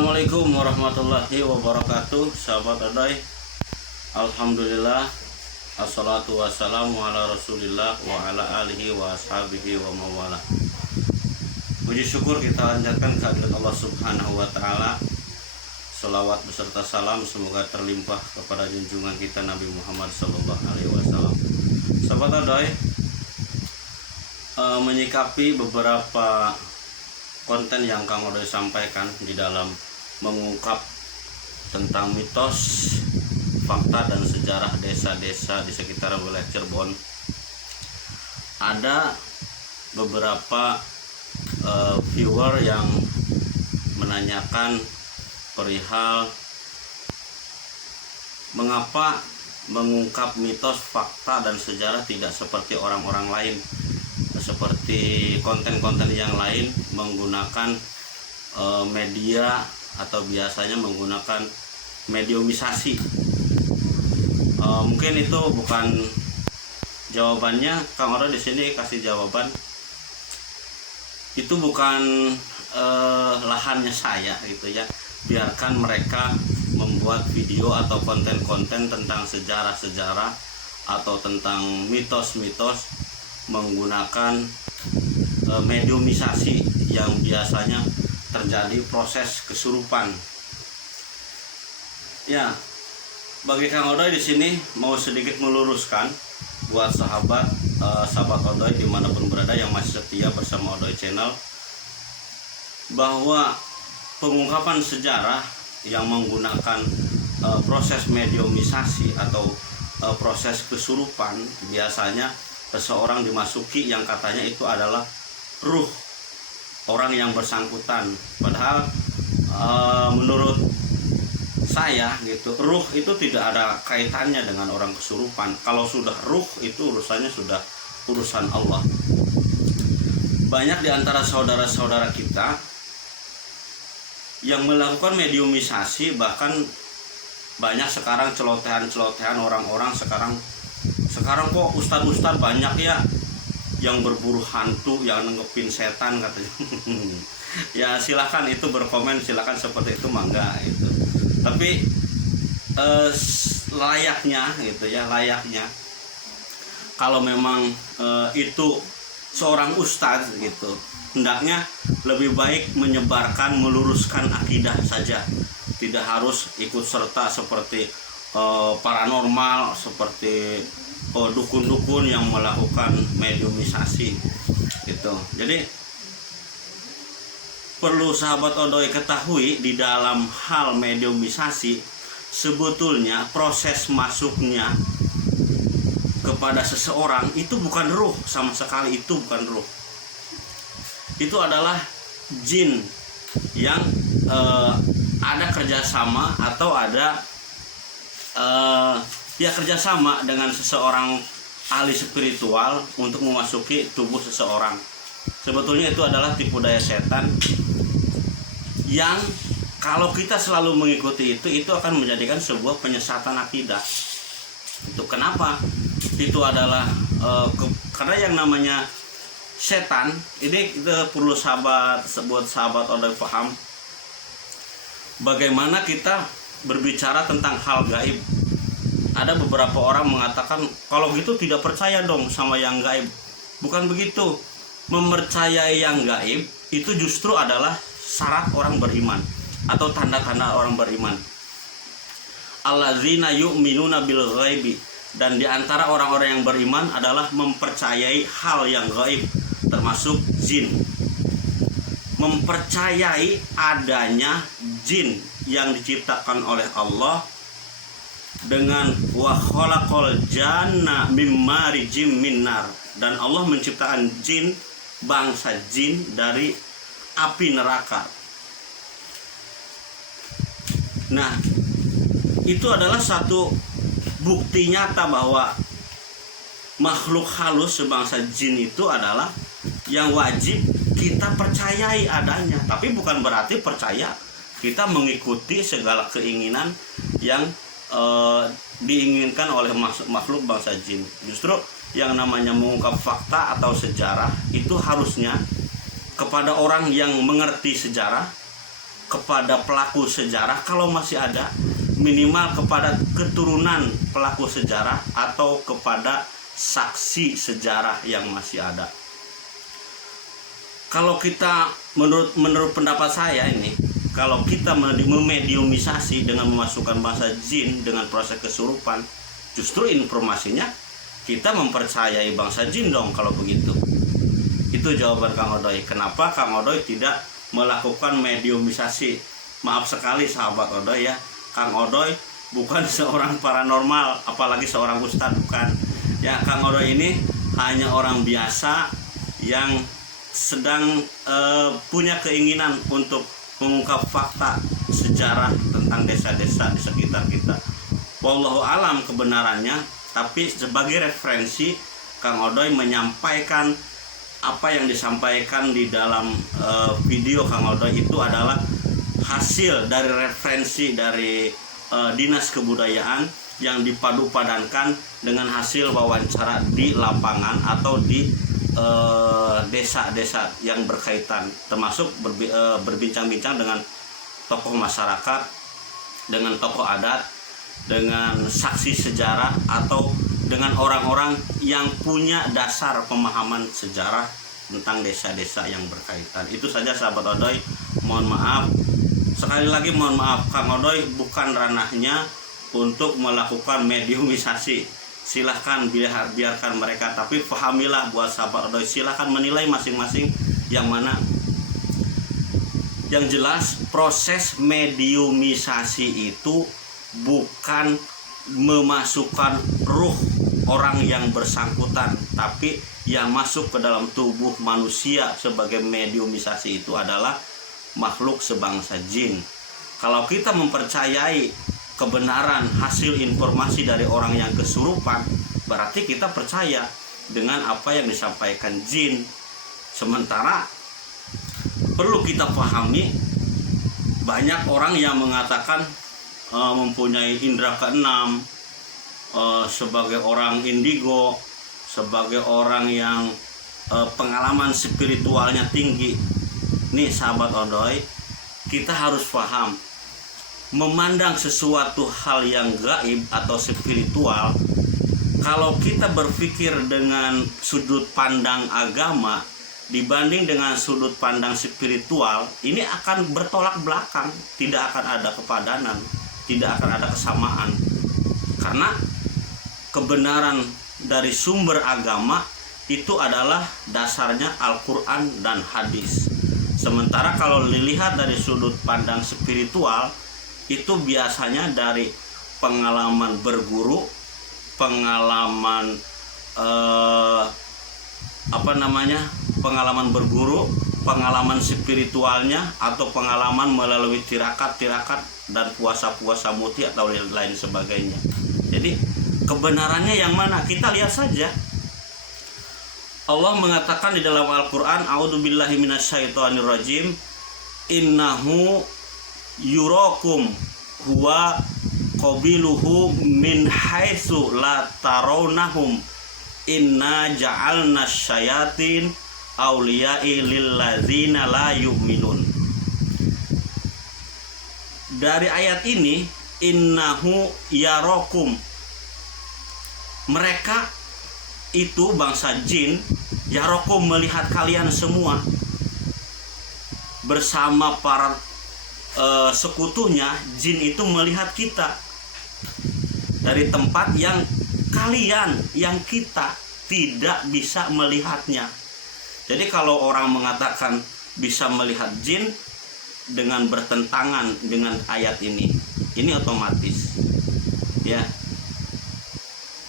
Assalamualaikum warahmatullahi wabarakatuh. Sahabat Aday, alhamdulillah, assalatu wassalamu ala rasulillah wa ala alihi wa ashabihi wa mawala. Puji syukur kita panjatkan kehadirat Allah subhanahu wa ta'ala. Salawat beserta salam semoga terlimpah kepada junjungan kita Nabi Muhammad sallallahu alaihi wasallam. Sahabat Aday, menyikapi beberapa konten yang Kang Odoy sampaikan di dalam mengungkap tentang mitos, fakta dan sejarah desa-desa di sekitar wilayah Cirebon, ada beberapa viewer yang menanyakan perihal mengapa mengungkap mitos, fakta dan sejarah tidak seperti orang-orang lain, seperti konten-konten yang lain menggunakan media atau biasanya menggunakan mediumisasi. Mungkin itu bukan jawabannya. Kang Odoy di sini kasih jawaban. Itu bukan lahannya saya gitu ya. Biarkan mereka membuat video atau konten-konten tentang sejarah-sejarah atau tentang mitos-mitos menggunakan mediumisasi yang biasanya terjadi proses kesurupan. Ya, bagi Kang Odoy di sini mau sedikit meluruskan buat sahabat Odoy dimanapun berada yang masih setia bersama Odoy Channel, bahwa pengungkapan sejarah yang menggunakan proses mediumisasi atau proses kesurupan biasanya seseorang dimasuki yang katanya itu adalah ruh orang yang bersangkutan. Padahal menurut saya gitu, ruh itu tidak ada kaitannya dengan orang kesurupan. Kalau sudah ruh itu urusannya sudah urusan Allah. Banyak di antara saudara-saudara kita yang melakukan mediumisasi, bahkan banyak sekarang celotehan-celotehan orang-orang sekarang kok ustad-ustad banyak ya yang berburu hantu, yang nenggepin setan katanya. Ya silahkan itu berkomen, silahkan seperti itu, mangga itu. Tapi layaknya gitu ya, layaknya kalau memang itu seorang ustadz gitu, hendaknya lebih baik menyebarkan, meluruskan akidah saja, tidak harus ikut serta seperti paranormal, seperti dukun-dukun yang melakukan mediumisasi gitu. Jadi perlu sahabat Odoy ketahui, di dalam hal mediumisasi sebetulnya proses masuknya kepada seseorang itu bukan ruh sama sekali, itu bukan ruh. Itu adalah jin yang ada kerjasama atau ada kerjasama dengan seseorang ahli spiritual untuk memasuki tubuh seseorang. Sebetulnya itu adalah tipu daya setan yang kalau kita selalu mengikuti itu akan menjadikan sebuah penyesatan akidah. Itu kenapa? Itu adalah karena yang namanya setan ini kita perlu buat sahabat Odoy paham bagaimana kita berbicara tentang hal gaib. Ada beberapa orang mengatakan kalau gitu tidak percaya dong sama yang gaib. Bukan begitu. Mempercayai yang gaib itu justru adalah syarat orang beriman atau tanda-tanda orang beriman. Alladzina yu'minuna bil ghaibi, dan di antara orang-orang yang beriman adalah mempercayai hal yang gaib, termasuk jin. Mempercayai adanya jin yang diciptakan oleh Allah dengan wa khalaqal janna mim marijim minnar, dan Allah menciptakan jin, bangsa jin dari api neraka. Nah, itu adalah satu bukti nyata bahwa makhluk halus sebangsa jin itu adalah yang wajib kita percayai adanya. Tapi bukan berarti percaya kita mengikuti segala keinginan yang diinginkan oleh makhluk bangsa jin. Justru yang namanya mengungkap fakta atau sejarah itu harusnya kepada orang yang mengerti sejarah, kepada pelaku sejarah kalau masih ada, minimal kepada keturunan pelaku sejarah atau kepada saksi sejarah yang masih ada. Kalau kita menurut pendapat saya ini, kalau kita memediumisasi dengan memasukkan bahasa jin dengan proses kesurupan, justru informasinya kita mempercayai bangsa jin dong kalau begitu. Itu jawaban Kang Odoy. Kenapa Kang Odoy tidak melakukan mediumisasi? Maaf sekali sahabat Odoy ya, Kang Odoy bukan seorang paranormal, apalagi seorang ustadz, bukan. Ya, Kang Odoy ini hanya orang biasa yang sedang punya keinginan untuk mengungkap fakta sejarah tentang desa-desa di sekitar kita. Wallahu alam kebenarannya, tapi sebagai referensi Kang Odoy menyampaikan apa yang disampaikan di dalam video Kang Odoy itu adalah hasil dari referensi dari Dinas Kebudayaan yang dipadu-padankan dengan hasil wawancara di lapangan atau di desa-desa yang berkaitan, termasuk berbincang-bincang dengan tokoh masyarakat, dengan tokoh adat, dengan saksi sejarah, atau dengan orang-orang yang punya dasar pemahaman sejarah tentang desa-desa yang berkaitan. Itu saja sahabat Odoy. Mohon maaf, sekali lagi mohon maaf, Kang Odoy bukan ranahnya untuk melakukan mediumisasi. Silahkan biarkan mereka, tapi pahamilah buat sahabat Odoy, silahkan menilai masing-masing yang mana. Yang jelas proses mediumisasi itu bukan memasukkan ruh orang yang bersangkutan, tapi yang masuk ke dalam tubuh manusia sebagai mediumisasi itu adalah makhluk sebangsa jin. Kalau kita mempercayai kebenaran hasil informasi dari orang yang kesurupan, berarti kita percaya dengan apa yang disampaikan jin. Sementara perlu kita pahami, banyak orang yang mengatakan mempunyai indera keenam, sebagai orang indigo, sebagai orang yang pengalaman spiritualnya tinggi. Nih sahabat Odoy, kita harus paham, memandang sesuatu hal yang gaib atau spiritual, kalau kita berpikir dengan sudut pandang agama dibanding dengan sudut pandang spiritual, ini akan bertolak belakang, tidak akan ada kepadanan, tidak akan ada kesamaan. Karena kebenaran dari sumber agama itu adalah dasarnya Al-Quran dan hadis. Sementara kalau dilihat dari sudut pandang spiritual, itu biasanya dari pengalaman berguru, pengalaman pengalaman berguru, pengalaman spiritualnya, atau pengalaman melalui tirakat-tirakat dan puasa-puasa muti atau lain sebagainya. Jadi kebenarannya yang mana? Kita lihat saja. Allah mengatakan di dalam Al-Quran, A'udzubillahi minasyaitonirrajim, innahu yurakum huwa qabiluhu min haitsu la tarawnahum inna ja'alna syayatin auliya'i lilladzina la yu'minun. Dari ayat ini, innahu yarakum, mereka itu bangsa jin, yarakum melihat kalian semua bersama para sekutunya. Jin itu melihat kita dari tempat yang kalian, yang kita tidak bisa melihatnya. Jadi kalau orang mengatakan bisa melihat jin dengan bertentangan dengan ayat ini otomatis ya,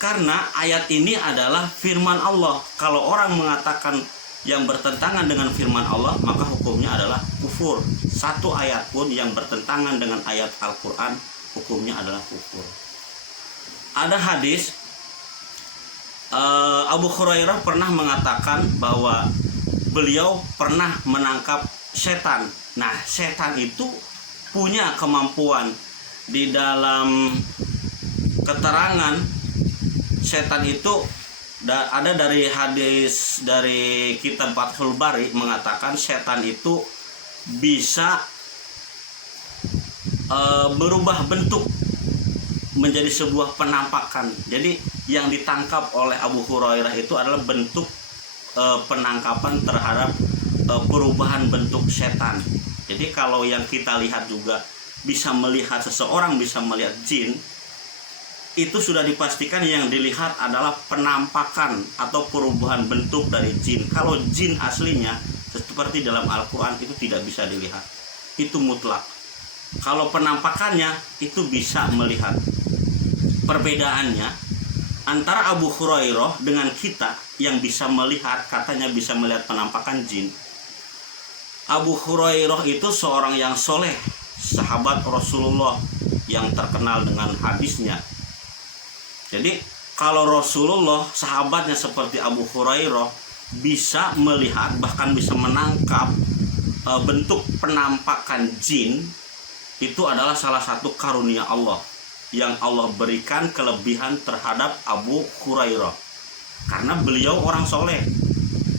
karena ayat ini adalah firman Allah. Kalau orang mengatakan yang bertentangan dengan firman Allah, maka hukumnya adalah kufur. Satu ayat pun yang bertentangan dengan ayat Al-Quran, hukumnya adalah kufur. Ada hadis, Abu Hurairah pernah mengatakan bahwa beliau pernah menangkap setan. Nah, setan itu punya kemampuan. Di dalam keterangan, setan itu ada dari hadis dari kitab Fathul Bari mengatakan setan itu bisa berubah bentuk menjadi sebuah penampakan. Jadi yang ditangkap oleh Abu Hurairah itu adalah bentuk penangkapan terhadap perubahan bentuk setan. Jadi kalau yang kita lihat juga bisa melihat seseorang bisa melihat jin, itu sudah dipastikan yang dilihat adalah penampakan atau perubahan bentuk dari jin. Kalau jin aslinya seperti dalam Al-Quran itu tidak bisa dilihat, itu mutlak. Kalau penampakannya itu bisa melihat. Perbedaannya antara Abu Hurairah dengan kita yang bisa melihat, katanya bisa melihat penampakan jin. Abu Hurairah itu seorang yang soleh, sahabat Rasulullah yang terkenal dengan hadisnya. Jadi kalau Rasulullah, sahabatnya seperti Abu Hurairah bisa melihat, bahkan bisa menangkap bentuk penampakan jin, itu adalah salah satu karunia Allah yang Allah berikan kelebihan terhadap Abu Hurairah karena beliau orang soleh.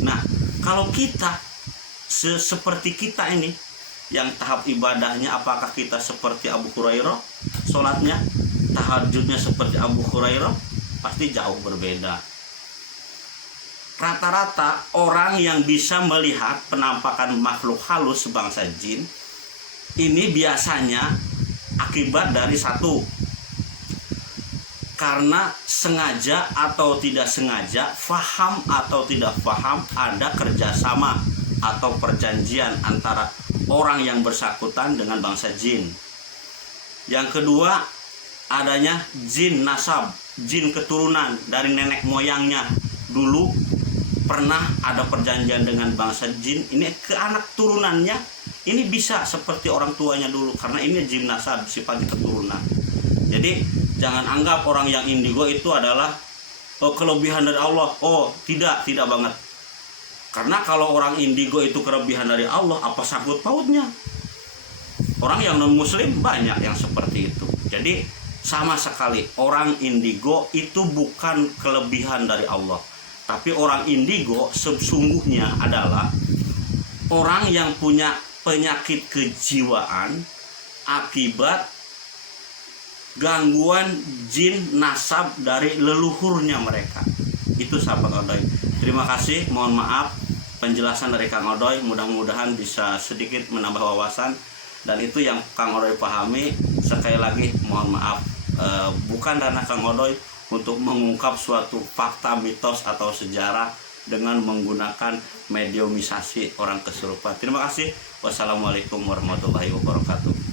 Nah, kalau kita seperti kita ini yang tahap ibadahnya, apakah kita seperti Abu Hurairah sholatnya, tahajudnya seperti Abu Hurairah? Pasti jauh berbeda. Rata-rata orang yang bisa melihat penampakan makhluk halus sebangsa jin ini biasanya akibat dari satu, karena sengaja atau tidak sengaja, faham atau tidak faham, ada kerjasama atau perjanjian antara orang yang bersangkutan dengan bangsa jin. Yang kedua, adanya jin nasab, jin keturunan dari nenek moyangnya. Dulu pernah ada perjanjian dengan bangsa jin, ini ke anak turunannya, ini bisa seperti orang tuanya dulu, karena ini jin nasab, sifatnya keturunan. Jadi jangan anggap orang yang indigo itu adalah kelebihan dari Allah. Oh, tidak banget. Karena kalau orang indigo itu kelebihan dari Allah, apa sangkut pautnya? Orang yang non muslim banyak yang seperti itu. Jadi sama sekali orang indigo itu bukan kelebihan dari Allah. Tapi orang indigo sesungguhnya adalah orang yang punya penyakit kejiwaan akibat gangguan jin nasab dari leluhurnya mereka. Itu sahabat Odoy. Terima kasih, mohon maaf penjelasan dari Kang Odoy, mudah-mudahan bisa sedikit menambah wawasan, dan itu yang Kang Odoy pahami. Sekali lagi mohon maaf, bukan ranah Kang Odoy untuk mengungkap suatu fakta, mitos atau sejarah dengan menggunakan mediumisasi orang kesurupan. Terima kasih. Wassalamualaikum warahmatullahi wabarakatuh.